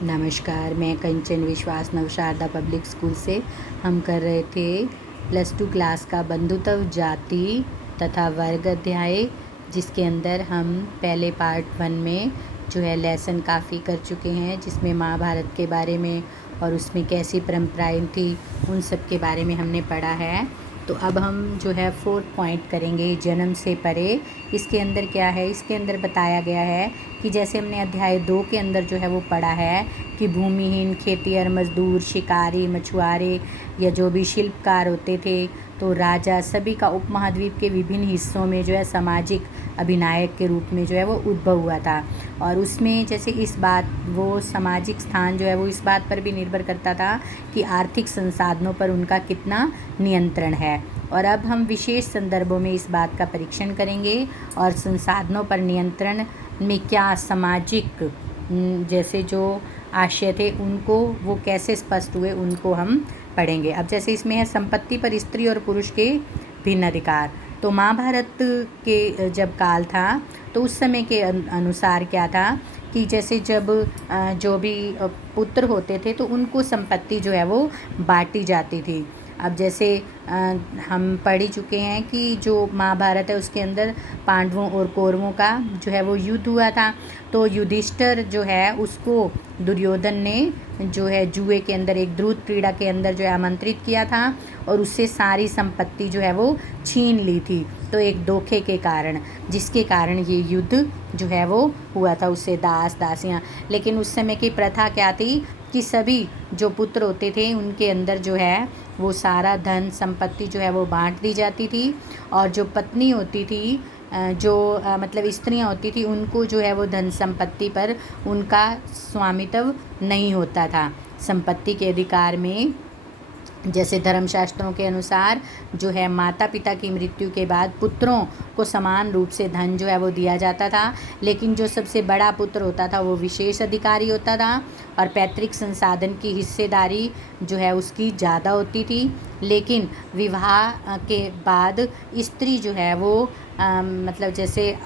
नमस्कार, मैं कंचन विश्वास नवशारदा पब्लिक स्कूल से हम कर रहे थे +2 क्लास का बंधुत्व जाति तथा वर्ग अध्याय, जिसके अंदर हम पहले पार्ट 1 में जो है लेसन काफ़ी कर चुके हैं, जिसमें महाभारत के बारे में और उसमें कैसी परंपराएं थी उन सब के बारे में हमने पढ़ा है। तो अब हम जो है 4th पॉइंट करेंगे, जन्म से परे। इसके अंदर क्या है, इसके अंदर बताया गया है कि जैसे हमने अध्याय 2 के अंदर जो है वो पढ़ा है कि भूमिहीन खेतिहर मजदूर, शिकारी, मछुआरे या जो भी शिल्पकार होते थे, तो राजा सभी का उपमहाद्वीप के विभिन्न हिस्सों में जो है सामाजिक अभिनायक के रूप में जो है वो उद्भव हुआ था। और उसमें जैसे इस बात वो सामाजिक स्थान जो है वो इस बात पर भी निर्भर करता था कि आर्थिक संसाधनों पर उनका कितना नियंत्रण है। और अब हम विशेष संदर्भों में इस बात का परीक्षण करेंगे और संसाधनों पर नियंत्रण में क्या सामाजिक जैसे जो आशय थे उनको वो कैसे स्पष्ट हुए उनको हम पढ़ेंगे। अब जैसे इसमें है संपत्ति पर स्त्री और पुरुष के भिन्न अधिकार। तो महाभारत के जब काल था तो उस समय के अनुसार क्या था कि जैसे जब जो भी पुत्र होते थे तो उनको संपत्ति जो है वो बांटी जाती थी। अब जैसे हम पढ़ ही चुके हैं कि जो महाभारत है उसके अंदर पांडवों और कौरवों का जो है वो युद्ध हुआ था। तो युधिष्ठिर जो है उसको दुर्योधन ने जो है जुए के अंदर, एक द्रुत क्रीड़ा के अंदर जो है आमंत्रित किया था और उससे सारी संपत्ति जो है वो छीन ली थी। तो एक धोखे के कारण, जिसके कारण ये युद्ध जो है वो हुआ था, उससे दास दासियाँ। लेकिन उस समय की प्रथा क्या थी कि सभी जो पुत्र होते थे उनके अंदर जो है वो सारा धन संपत्ति जो है वो बांट दी जाती थी। और जो पत्नी होती थी, जो मतलब स्त्रियां होती थी, उनको जो है वो धन संपत्ति पर उनका स्वामित्व नहीं होता था। संपत्ति के अधिकार में जैसे धर्मशास्त्रों के अनुसार जो है माता पिता की मृत्यु के बाद पुत्रों को समान रूप से धन जो है वो दिया जाता था, लेकिन जो सबसे बड़ा पुत्र होता था वो विशेष अधिकारी होता था और पैतृक संसाधन की हिस्सेदारी जो है उसकी ज़्यादा होती थी। लेकिन विवाह के बाद स्त्री जो है वो मतलब जैसे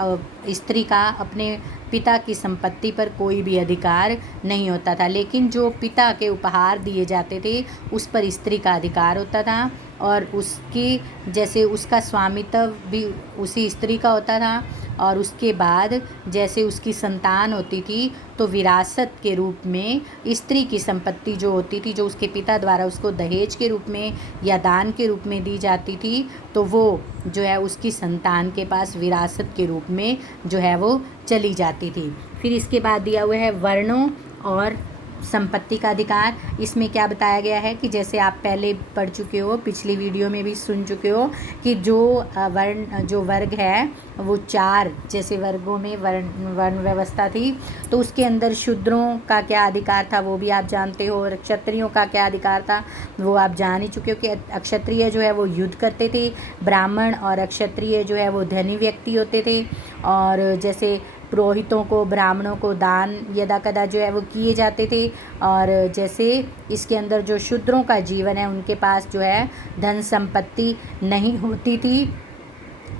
स्त्री का अपने पिता की संपत्ति पर कोई भी अधिकार नहीं होता था, लेकिन जो पिता के उपहार दिए जाते थे उस पर स्त्री का अधिकार होता था और उसकी जैसे उसका स्वामित्व भी उसी स्त्री का होता था। और उसके बाद जैसे उसकी संतान होती थी तो विरासत के रूप में स्त्री की संपत्ति जो होती थी, जो उसके पिता द्वारा उसको दहेज के रूप में या दान के रूप में दी जाती थी, तो वो जो है उसकी संतान के पास विरासत के रूप में जो है वो चली जाती थी। फिर इसके बाद दिया हुआ है वर्णों और संपत्ति का अधिकार। इसमें क्या बताया गया है कि जैसे आप पहले पढ़ चुके हो, पिछली वीडियो में भी सुन चुके हो कि जो वर्ग है वो 4 जैसे वर्गों में वर्ण व्यवस्था थी। तो उसके अंदर शूद्रों का क्या अधिकार था वो भी आप जानते हो, और क्षत्रियों का क्या अधिकार था वो आप जान ही चुके हो कि अक्षत्रिय जो है वो युद्ध करते थे, ब्राह्मण और अक्षत्रिय जो है वो धनी व्यक्ति होते थे। और जैसे पुरोहितों को, ब्राह्मणों को दान यदा कदा जो है वो किए जाते थे। और जैसे इसके अंदर जो शूद्रों का जीवन है उनके पास जो है धन संपत्ति नहीं होती थी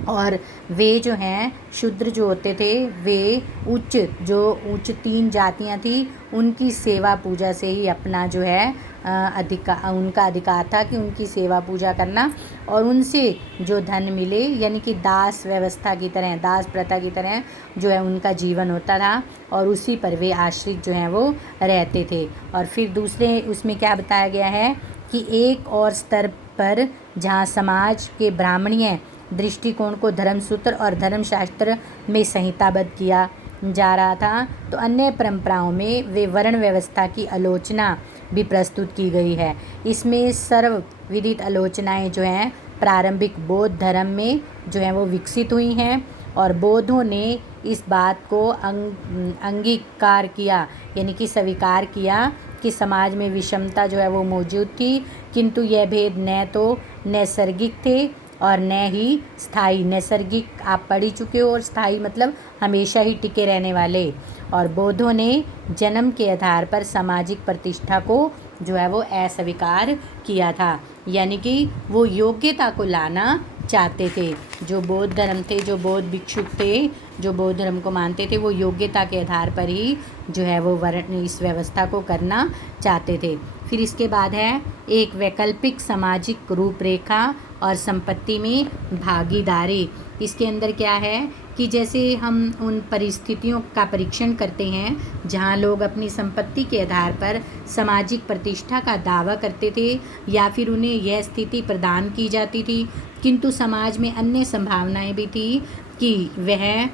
और वे जो हैं शूद्र जो होते थे वे उच्च 3 जातियां थी उनकी सेवा पूजा से ही अपना जो है उनका अधिकार था कि उनकी सेवा पूजा करना और उनसे जो धन मिले, यानी कि दास व्यवस्था की तरह, दास प्रथा की तरह जो है उनका जीवन होता था और उसी पर वे आश्रित जो हैं वो रहते थे। और फिर दूसरे उसमें क्या बताया गया है कि एक और स्तर पर जहाँ समाज के ब्राह्मणीय दृष्टिकोण को धर्मसूत्र और धर्मशास्त्र में संहिताबद्ध किया जा रहा था, तो अन्य परंपराओं में वे वर्ण व्यवस्था की आलोचना भी प्रस्तुत की गई है। इसमें सर्वविदित आलोचनाएं जो हैं प्रारंभिक बौद्ध धर्म में जो है वो विकसित हुई हैं और बौद्धों ने इस बात को अंगीकार किया, यानी कि स्वीकार किया कि समाज में विषमता जो है वो मौजूद थी, किंतु यह भेद न तो नैसर्गिक थे और न ही स्थायी। नैसर्गिक आप पढ़ ही चुके हो और स्थायी मतलब हमेशा ही टिके रहने वाले। और बौद्धों ने जन्म के आधार पर सामाजिक प्रतिष्ठा को जो है वो अस्वीकार किया था, यानी कि वो योग्यता को लाना चाहते थे। जो बौद्ध धर्म थे, जो बौद्ध भिक्षुक थे, जो बौद्ध धर्म को मानते थे, वो योग्यता के आधार पर ही जो है वो वर्ण इस व्यवस्था को करना चाहते थे। फिर इसके बाद है एक वैकल्पिक सामाजिक रूपरेखा और संपत्ति में भागीदारी। इसके अंदर क्या है कि जैसे हम उन परिस्थितियों का परीक्षण करते हैं जहां लोग अपनी संपत्ति के आधार पर सामाजिक प्रतिष्ठा का दावा करते थे या फिर उन्हें यह स्थिति प्रदान की जाती थी, किंतु समाज में अन्य संभावनाएं भी थी कि वह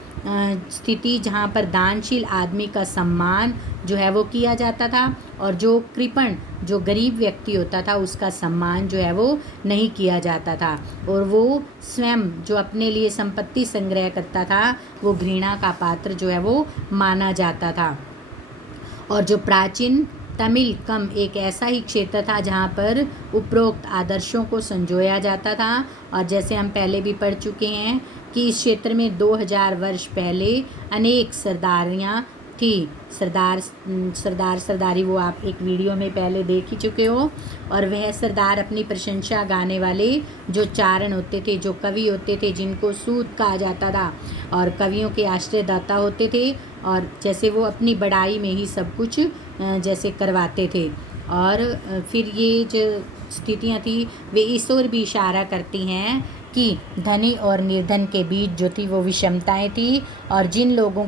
स्थिति जहां पर दानशील आदमी का सम्मान जो है वो किया जाता था और जो कृपण जो गरीब व्यक्ति होता था उसका सम्मान जो है वो नहीं किया जाता था, और वो स्वयं जो अपने लिए संपत्ति संग्रह करता था वो घृणा का पात्र जो है वो माना जाता था। और जो प्राचीन तमिल कम एक ऐसा ही क्षेत्र था जहाँ पर उपरोक्त आदर्शों को संजोया जाता था। और जैसे हम पहले भी पढ़ चुके हैं कि इस क्षेत्र में 2000 वर्ष पहले अनेक सरदारियाँ थी। सरदारी वो आप एक वीडियो में पहले देख ही चुके हो। और वह सरदार अपनी प्रशंसा गाने वाले जो चारण होते थे, जो कवि होते थे, जिनको सूत कहा जाता था और कवियों के आश्रयदाता होते थे, और जैसे वो अपनी बड़ाई में ही सब कुछ जैसे करवाते थे। और फिर ये जो स्थितियाँ थी वे इस ओर भी इशारा करती हैं कि धनी और निर्धन के बीच जो थी वो विषमताएं थी, और जिन लोगों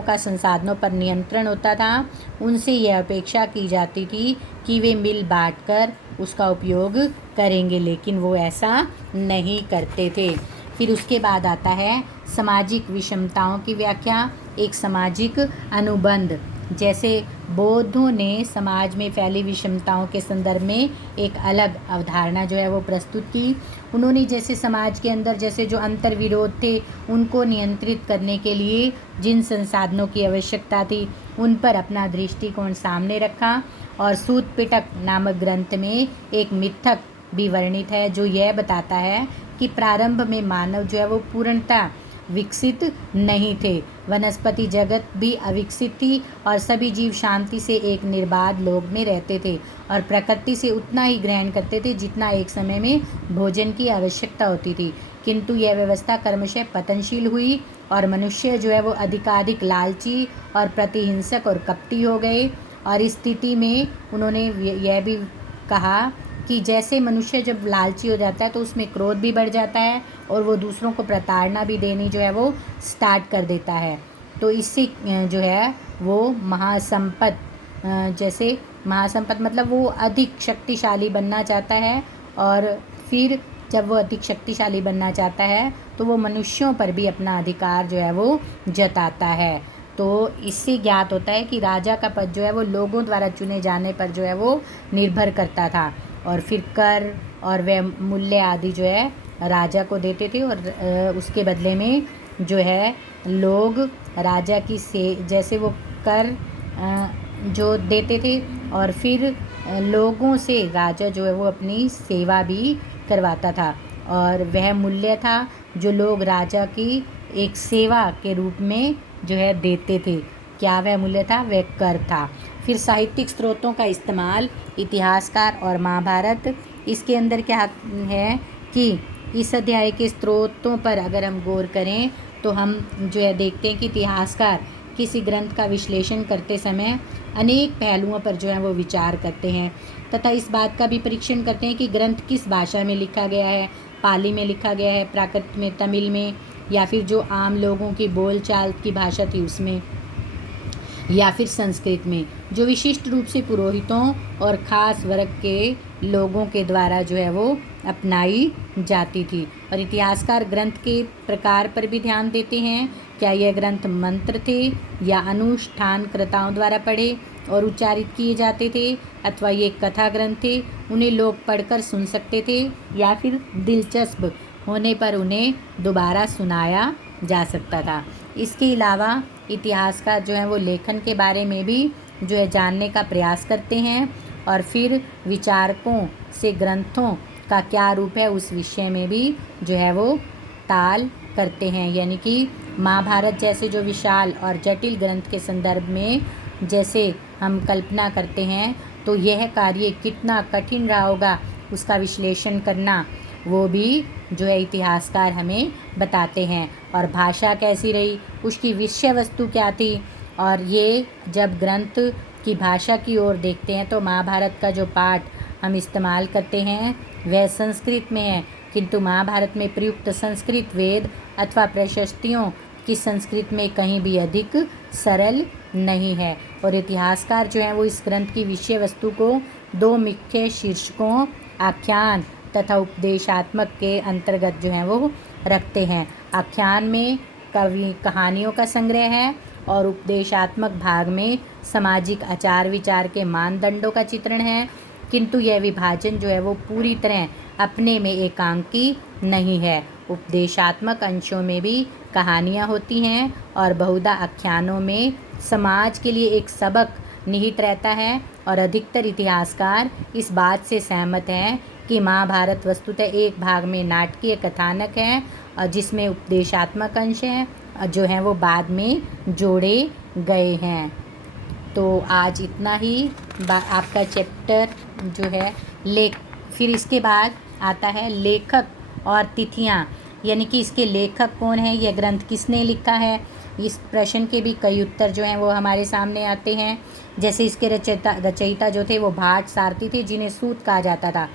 का संसाधनों पर नियंत्रण होता था उनसे यह अपेक्षा की जाती थी कि वे मिल बांट कर उसका उपयोग करेंगे, लेकिन वो ऐसा नहीं करते थे। फिर उसके बाद आता है सामाजिक विषमताओं की व्याख्या, एक सामाजिक अनुबंध। जैसे बौद्धों ने समाज में फैली विषमताओं के संदर्भ में एक अलग अवधारणा जो है वो प्रस्तुत की। उन्होंने जैसे समाज के अंदर जैसे जो अंतर विरोध थे उनको नियंत्रित करने के लिए जिन संसाधनों की आवश्यकता थी उन पर अपना दृष्टिकोण सामने रखा। और सूत पिटक नामक ग्रंथ में एक मिथक भी वर्णित है जो यह बताता है कि प्रारंभ में मानव जो है वो पूर्णतः विकसित नहीं थे, वनस्पति जगत भी अविकसित थी और सभी जीव शांति से एक निर्बाध लोक में रहते थे और प्रकृति से उतना ही ग्रहण करते थे जितना एक समय में भोजन की आवश्यकता होती थी। किंतु यह व्यवस्था क्रमशः पतनशील हुई और मनुष्य जो है वो अधिकाधिक लालची और प्रतिहिंसक और कपटी हो गए। और इस स्थिति में उन्होंने यह भी कहा कि जैसे मनुष्य जब लालची हो जाता है तो उसमें क्रोध भी बढ़ जाता है और वो दूसरों को प्रताड़ना भी देनी जो है वो स्टार्ट कर देता है। तो इससे जो है वो जैसे महासंपत्त मतलब वो अधिक शक्तिशाली बनना चाहता है, और फिर जब वो अधिक शक्तिशाली बनना चाहता है तो वो मनुष्यों पर भी अपना अधिकार जो है वो जताता है। तो इससे ज्ञात होता है कि राजा का पद जो है वो लोगों द्वारा चुने जाने पर जो है वो निर्भर करता था, और फिर कर और वह मूल्य आदि जो है राजा को देते थे, और उसके बदले में जो है लोग राजा की जैसे वो कर जो देते थे, और फिर लोगों से राजा जो है वो अपनी सेवा भी करवाता था, और वह मूल्य था जो लोग राजा की एक सेवा के रूप में जो है देते थे। क्या वह मूल्य था? वह कर था। फिर साहित्यिक स्रोतों का इस्तेमाल, इतिहासकार और महाभारत। इसके अंदर क्या है कि इस अध्याय के स्रोतों पर अगर हम गौर करें तो हम जो है देखते हैं कि इतिहासकार किसी ग्रंथ का विश्लेषण करते समय अनेक पहलुओं पर जो है वो विचार करते हैं तथा इस बात का भी परीक्षण करते हैं कि ग्रंथ किस भाषा में लिखा गया है, पाली में लिखा गया है, प्राकृत में, तमिल में, या फिर जो आम लोगों की बोलचाल की भाषा थी उसमें, या फिर संस्कृत में, जो विशिष्ट रूप से पुरोहितों और ख़ास वर्ग के लोगों के द्वारा जो है वो अपनाई जाती थी। और इतिहासकार ग्रंथ के प्रकार पर भी ध्यान देते हैं। क्या यह ग्रंथ मंत्र थे या अनुष्ठानकर्ताओं द्वारा पढ़े और उच्चारित किए जाते थे, अथवा ये कथा ग्रंथ थे, उन्हें लोग पढ़कर सुन सकते थे या फिर दिलचस्प होने पर उन्हें दोबारा सुनाया जा सकता था। इसके अलावा इतिहासकार जो है वो लेखन के बारे में भी जो है जानने का प्रयास करते हैं, और फिर विचारकों से ग्रंथों का क्या रूप है उस विषय में भी जो है वो ताल करते हैं। यानी कि महाभारत जैसे जो विशाल और जटिल ग्रंथ के संदर्भ में जैसे हम कल्पना करते हैं तो यह कार्य कितना कठिन रहा होगा उसका विश्लेषण करना, वो भी जो है इतिहासकार हमें बताते हैं। और भाषा कैसी रही, उसकी विषय वस्तु क्या थी। और ये जब ग्रंथ की भाषा की ओर देखते हैं तो महाभारत का जो पाठ हम इस्तेमाल करते हैं वह संस्कृत में है, किंतु महाभारत में प्रयुक्त संस्कृत वेद अथवा प्रशस्तियों की संस्कृत में कहीं भी अधिक सरल नहीं है। और इतिहासकार जो हैं वो इस ग्रंथ की विषय वस्तु को 2 मुख्य शीर्षकों आख्यान तथा उपदेशात्मक के अंतर्गत जो हैं वो रखते हैं। आख्यान में कहानियों का संग्रह है और उपदेशात्मक भाग में सामाजिक आचार विचार के मानदंडों का चित्रण है, किंतु यह विभाजन जो है वो पूरी तरह अपने में एकांकी नहीं है। उपदेशात्मक अंशों में भी कहानियाँ होती हैं और बहुधा आख्यानों में समाज के लिए एक सबक निहित रहता है। और अधिकतर इतिहासकार इस बात से सहमत हैं कि महाभारत वस्तुतः एक भाग में नाटकीय कथानक है और जिसमें उपदेशात्मक अंश हैं जो हैं वो बाद में जोड़े गए हैं। तो आज इतना ही आपका चैप्टर जो है फिर इसके बाद आता है लेखक और तिथियाँ, यानी कि इसके लेखक कौन है, यह ग्रंथ किसने लिखा है। इस प्रश्न के भी कई उत्तर जो हैं वो हमारे सामने आते हैं। जैसे इसके रचयिता जो थे वो भाट सारथी थे, जिन्हें सूत कहा जाता था।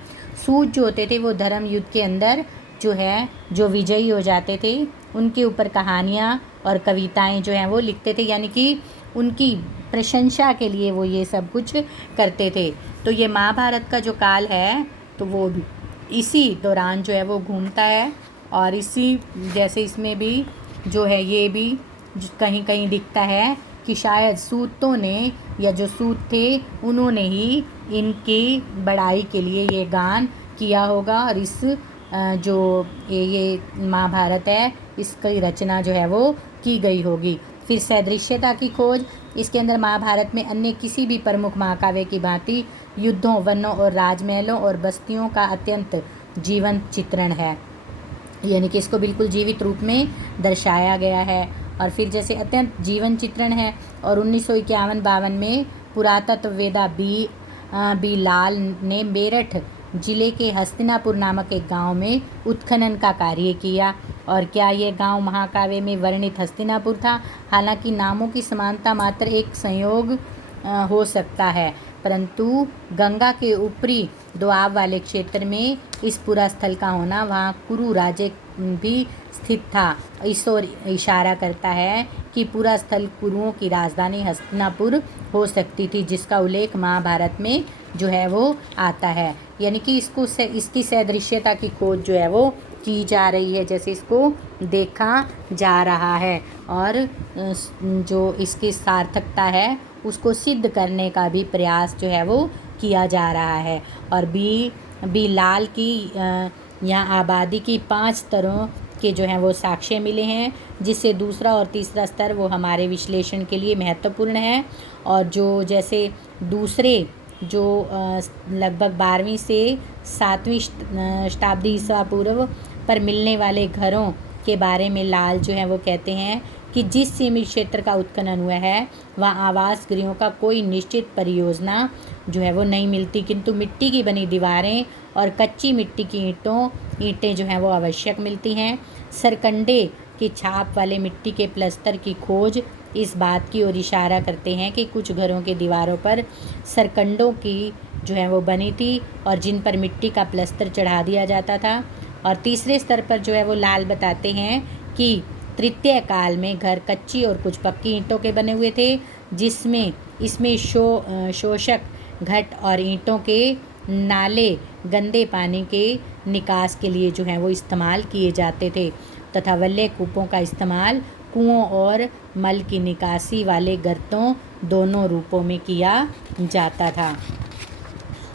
सूत जो होते थे वो धर्म युद्ध के अंदर जो विजयी हो जाते थे उनके ऊपर कहानियाँ और कविताएं जो हैं वो लिखते थे, यानी कि उनकी प्रशंसा के लिए वो ये सब कुछ करते थे। तो ये महाभारत का जो काल है तो वो भी इसी दौरान जो है वो घूमता है। और इसी जैसे इसमें भी जो है ये भी कहीं कहीं दिखता है कि शायद सूतों ने या जो सूत थे उन्होंने ही इनकी बड़ाई के लिए ये गान किया होगा। और इस जो ये महाभारत है इसकी रचना जो है वो की गई होगी। फिर सदृश्यता की खोज, इसके अंदर महाभारत में अन्य किसी भी प्रमुख महाकाव्य की भांति युद्धों, वनों और राजमहलों और बस्तियों का अत्यंत जीवंत चित्रण है, यानी कि इसको बिल्कुल जीवित रूप में दर्शाया गया है। और फिर जैसे अत्यंत जीवन चित्रण है। और 1951-52 में पुरातत्ववेदा बी लाल ने मेरठ जिले के हस्तिनापुर नामक एक गांव में उत्खनन का कार्य किया। और क्या यह गांव महाकाव्य में वर्णित हस्तिनापुर था? हालांकि नामों की समानता मात्र एक संयोग हो सकता है, परंतु गंगा के ऊपरी दोआब वाले क्षेत्र में इस पूरा स्थल का होना वहाँ कुरु राज्य भी स्थित था। इस ओर इशारा करता है कि पूरा स्थल कुरुओं की राजधानी हस्तिनापुर हो सकती थी, जिसका उल्लेख महाभारत में जो है वो आता है। यानी कि इसकी सदृश्यता की खोज जो है वो की जा रही है, जैसे इसको देखा जा रहा है। और जो इसकी सार्थकता है उसको सिद्ध करने का भी प्रयास जो है वो किया जा रहा है। और बी लाल की यहाँ आबादी की 5 स्तरों के जो हैं वो साक्ष्य मिले हैं, जिससे दूसरा और तीसरा स्तर वो हमारे विश्लेषण के लिए महत्वपूर्ण है। और जो जैसे दूसरे जो लगभग 12वीं से 7वीं शताब्दी ईसा पूर्व पर मिलने वाले घरों के बारे में लाल जो है वो कहते हैं कि जिस सीमित क्षेत्र का उत्खनन हुआ है वहाँ आवास गृहों का कोई निश्चित परियोजना जो है वो नहीं मिलती, किंतु मिट्टी की बनी दीवारें और कच्ची मिट्टी की ईंटें जो हैं वो आवश्यक मिलती हैं। सरकंडे की छाप वाले मिट्टी के प्लस्तर की खोज इस बात की ओर इशारा करते हैं कि कुछ घरों के दीवारों पर सरकंडों की जो है वो बनी थी और जिन पर मिट्टी का प्लस्तर चढ़ा दिया जाता था। और तीसरे स्तर पर जो है वो लाल बताते हैं कि तृतीय काल में घर कच्ची और कुछ पक्की ईंटों के बने हुए थे, इसमें शोषक घट और ईंटों के नाले गंदे पानी के निकास के लिए जो है वो इस्तेमाल किए जाते थे तथा वल्ले कूपों का इस्तेमाल कुओं और मल की निकासी वाले गर्तों दोनों रूपों में किया जाता था।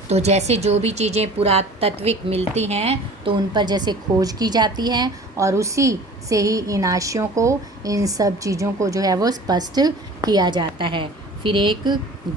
तो जैसे जो भी चीज़ें पुरातात्विक मिलती हैं तो उन पर जैसे खोज की जाती है और उसी से ही इन आशयों को, इन सब चीज़ों को जो है वो स्पष्ट किया जाता है। फिर एक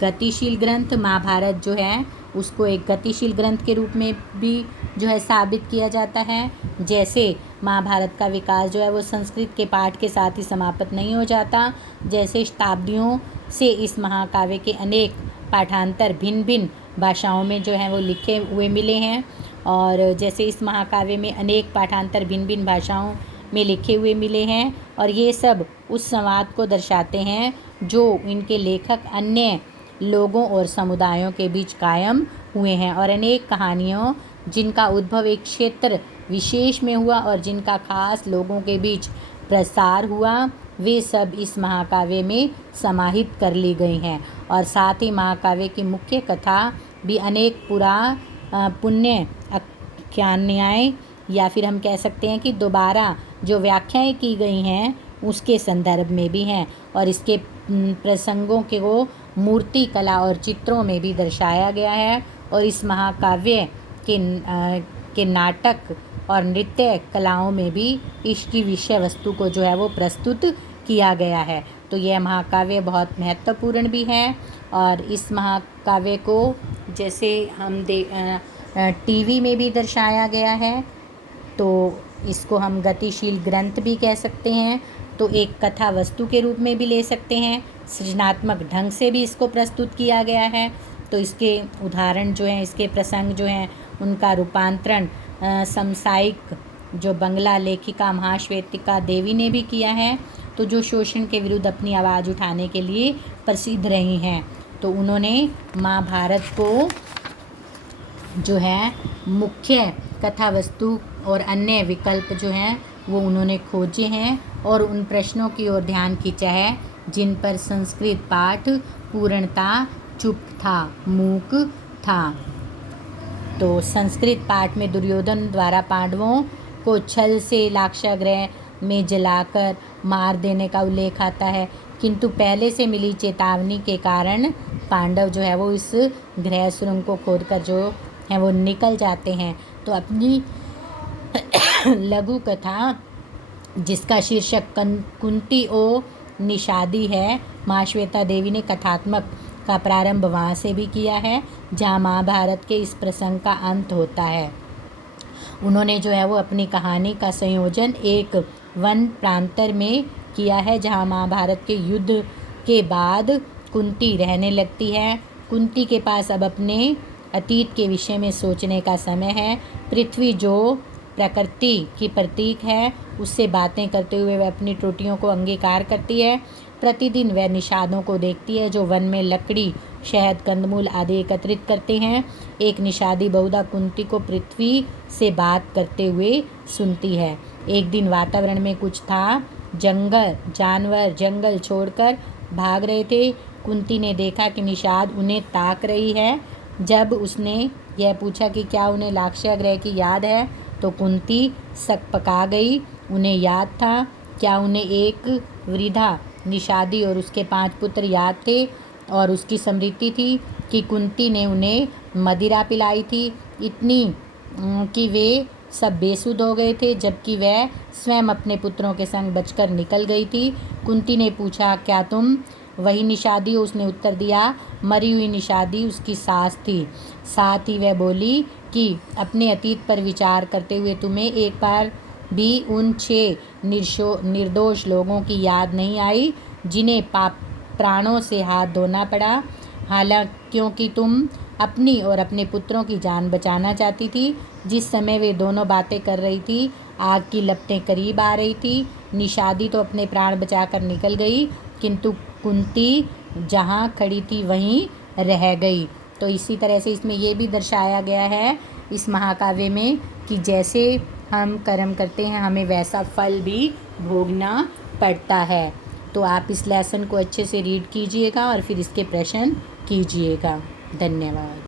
गतिशील ग्रंथ महाभारत जो है उसको एक गतिशील ग्रंथ के रूप में भी जो है साबित किया जाता है। जैसे महाभारत का विकास जो है वो संस्कृत के पाठ के साथ ही समाप्त नहीं हो जाता, जैसे शताब्दियों से इस महाकाव्य के अनेक पाठांतर भिन्न भिन्न भाषाओं में जो हैं वो लिखे हुए मिले हैं और जैसे इस महाकाव्य में अनेक पाठांतर भिन्न भिन्न भाषाओं में लिखे हुए मिले हैं और ये सब उस संवाद को दर्शाते हैं जो इनके लेखक अन्य लोगों और समुदायों के बीच कायम हुए हैं, और अनेक कहानियों जिनका उद्भव एक क्षेत्र विशेष में हुआ और जिनका खास लोगों के बीच प्रसार हुआ, वे सब इस महाकाव्य में समाहित कर ली गई हैं। और साथ ही महाकाव्य की मुख्य कथा भी अनेक पुण्य आख्यानाएँ या फिर हम कह सकते हैं कि दोबारा जो व्याख्याएँ की गई हैं उसके संदर्भ में भी हैं, और इसके प्रसंगों को मूर्ति कला और चित्रों में भी दर्शाया गया है। और इस महाकाव्य के नाटक और नृत्य कलाओं में भी इसकी विषय वस्तु को जो है वो प्रस्तुत किया गया है। तो यह महाकाव्य बहुत महत्वपूर्ण भी है। और इस महाकाव्य को जैसे हम टीवी में भी दर्शाया गया है, तो इसको हम गतिशील ग्रंथ भी कह सकते हैं, तो एक कथा वस्तु के रूप में भी ले सकते हैं। सृजनात्मक ढंग से भी इसको प्रस्तुत किया गया है। तो इसके उदाहरण जो हैं, इसके प्रसंग जो हैं, उनका रूपांतरण समसामयिक जो बंगला लेखिका महाश्वेतिका देवी ने भी किया है, तो जो शोषण के विरुद्ध अपनी आवाज़ उठाने के लिए प्रसिद्ध रही हैं। तो उन्होंने महाभारत को जो है मुख्य कथा वस्तु और अन्य विकल्प जो हैं वो उन्होंने खोजे हैं और उन प्रश्नों की ओर ध्यान खींचा है जिन पर संस्कृत पाठ पूर्णतः चुप था, मूक था। तो संस्कृत पाठ में दुर्योधन द्वारा पांडवों को छल से लाक्षागृह में जलाकर मार देने का उल्लेख आता है, किंतु पहले से मिली चेतावनी के कारण पांडव जो है वो इस गृह सुरंग को खोदकर जो है वो निकल जाते हैं। तो अपनी लघु कथा जिसका शीर्षक कुंती ओ निषादी है, महाश्वेता देवी ने कथात्मक का प्रारंभ वहाँ से भी किया है जहाँ महाभारत के इस प्रसंग का अंत होता है। उन्होंने जो है वो अपनी कहानी का संयोजन एक वन प्रांतर में किया है जहाँ महाभारत के युद्ध के बाद कुंती रहने लगती है। कुंती के पास अब अपने अतीत के विषय में सोचने का समय है। पृथ्वी जो प्रकृति की प्रतीक है उससे बातें करते हुए वह अपनी त्रुटियों को अंगीकार करती है। प्रतिदिन वह निषादों को देखती है जो वन में लकड़ी, शहद, कंदमूल आदि एकत्रित करते हैं। एक निषादी बहुधा कुंती को पृथ्वी से बात करते हुए सुनती है। एक दिन वातावरण में कुछ था, जानवर जंगल छोड़कर भाग रहे थे। कुंती ने देखा कि निषाद उन्हें ताक रही है। जब उसने यह पूछा कि क्या उन्हें लाक्षागृह की याद है, तो कुंती सकपका गई। उन्हें याद था। क्या उन्हें एक वृद्धा निषादी और उसके 5 पुत्र याद थे? और उसकी स्मृति थी कि कुंती ने उन्हें मदिरा पिलाई थी, इतनी कि वे सब बेसुध हो गए थे, जबकि वह स्वयं अपने पुत्रों के संग बचकर निकल गई थी। कुंती ने पूछा, क्या तुम वही निषादी हो? उसने उत्तर दिया, मरी हुई निषादी उसकी सास थी। साथ ही वह बोली कि अपने अतीत पर विचार करते हुए तुम्हें एक बार भी उन 6 निर्दोष लोगों की याद नहीं आई जिन्हें प्राणों से हाथ धोना पड़ा, हालांकि क्योंकि तुम अपनी और अपने पुत्रों की जान बचाना चाहती थी। जिस समय वे दोनों बातें कर रही थी, आग की लपटें करीब आ रही थी। निषादी तो अपने प्राण बचाकर निकल गई, किंतु कुंती जहाँ खड़ी थी वहीं रह गई। तो इसी तरह से इसमें ये भी दर्शाया गया है इस महाकाव्य में कि जैसे हम कर्म करते हैं हमें वैसा फल भी भोगना पड़ता है। तो आप इस लेसन को अच्छे से रीड कीजिएगा और फिर इसके प्रश्न कीजिएगा। धन्यवाद।